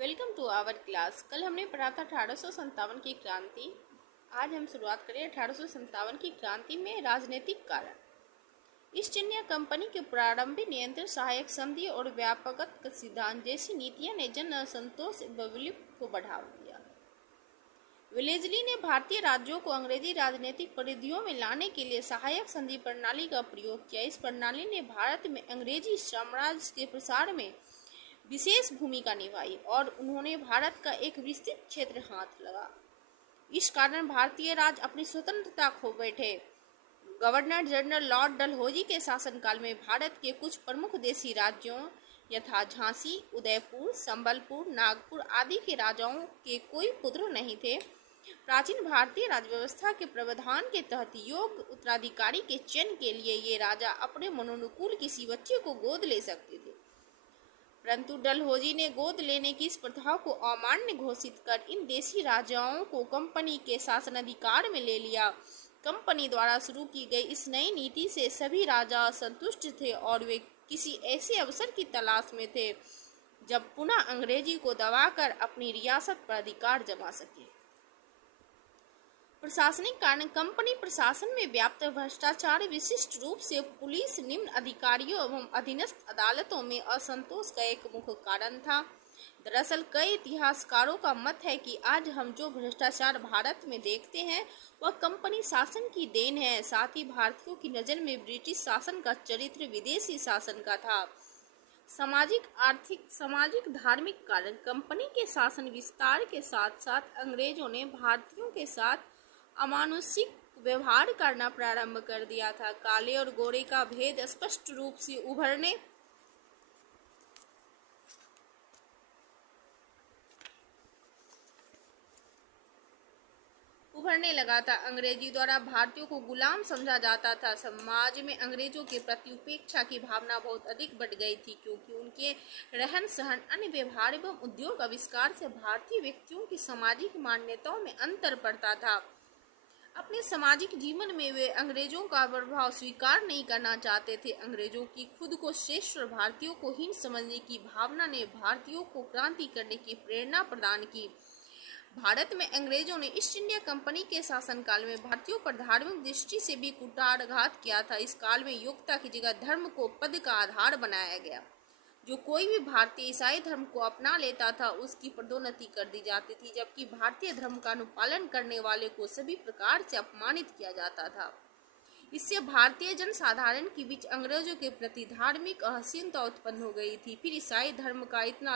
Welcome to our class. कल हमने पढ़ा था 1857 की क्रांति। आज हम शुरुआत करें 1857 की क्रांति में राजनीतिक कारण। ईस्ट इंडिया कंपनी के प्रारंभिक नियंत्रण, सहायक संधि और व्यापकता सिद्धांत जैसी नीतियां ने जन असंतोष एवं विलुप्त को बढ़ावा दिया। वेलेस्ली ने भारतीय राज्यों को अंग्रेजी राजनीतिक परिधियों में लाने के लिए सहायक संधि प्रणाली का प्रयोग किया। इस प्रणाली ने भारत में अंग्रेजी साम्राज्य के प्रसार में विशेष भूमिका निभाई और उन्होंने भारत का एक विस्तृत क्षेत्र हाथ लगा। इस कारण भारतीय राज्य अपनी स्वतंत्रता खो बैठे। गवर्नर जनरल लॉर्ड डलहौजी के शासनकाल में भारत के कुछ प्रमुख देशी राज्यों यथा झांसी, उदयपुर, संबलपुर, नागपुर आदि के राजाओं के कोई पुत्र नहीं थे। प्राचीन भारतीय राजव्यवस्था के प्रावधान के तहत योग्य उत्तराधिकारी के चयन के लिए ये राजा अपने मनोनुकूल किसी बच्चे को गोद ले सकते थे, परंतु डलहौजी ने गोद लेने की इस प्रथा को अमान्य घोषित कर इन देशी राजाओं को कंपनी के शासनाधिकार में ले लिया। कंपनी द्वारा शुरू की गई इस नई नीति से सभी राजा असंतुष्ट थे और वे किसी ऐसे अवसर की तलाश में थे जब पुनः अंग्रेजी को दबाकर अपनी रियासत पर अधिकार जमा सके। प्रशासनिक कारण। कंपनी प्रशासन में व्याप्त भ्रष्टाचार, विशिष्ट रूप से पुलिस, निम्न अधिकारियों एवं अधीनस्थ अदालतों में असंतोष का एक मुख्य कारण था। दरअसल कई इतिहासकारों का मत है कि आज हम जो भ्रष्टाचार भारत में देखते हैं वह कंपनी शासन की देन है। साथ ही भारतीयों की नज़र में ब्रिटिश शासन का चरित्र विदेशी शासन का था। सामाजिक, आर्थिक, सामाजिक, धार्मिक कारण। कंपनी के शासन विस्तार के साथ साथ अंग्रेजों ने भारतीयों के साथ अमानुषिक व्यवहार करना प्रारंभ कर दिया था। काले और गोरे का भेद स्पष्ट रूप से उभरने लगा था। अंग्रेजी द्वारा भारतीयों को गुलाम समझा जाता था। समाज में अंग्रेजों के प्रति उपेक्षा की भावना बहुत अधिक बढ़ गई थी, क्योंकि उनके रहन सहन, अन्य व्यवहार एवं उद्योग आविष्कार से भारतीय व्यक्तियों की सामाजिक मान्यताओं में अंतर पड़ता था। अपने सामाजिक जीवन में वे अंग्रेजों का प्रभाव स्वीकार नहीं करना चाहते थे। अंग्रेजों की खुद को श्रेष्ठ और भारतीयों को हीन समझने की भावना ने भारतीयों को क्रांति करने की प्रेरणा प्रदान की। भारत में अंग्रेजों ने ईस्ट इंडिया कंपनी के शासनकाल में भारतीयों पर धार्मिक दृष्टि से भी कुठाराघात किया था। इस काल में योग्यता की जगह धर्म को पद का आधार बनाया गया। जो कोई भी भारतीय ईसाई धर्म को अपना लेता था उसकी पदोन्नति कर दी जाती थी, जबकि भारतीय धर्म का अनुपालन करने वाले को सभी प्रकार से अपमानित किया जाता था। इससे भारतीय जनसाधारण के बीच अंग्रेजों के प्रति धार्मिक असहिष्णुता उत्पन्न हो गई थी। फिर ईसाई धर्म का इतना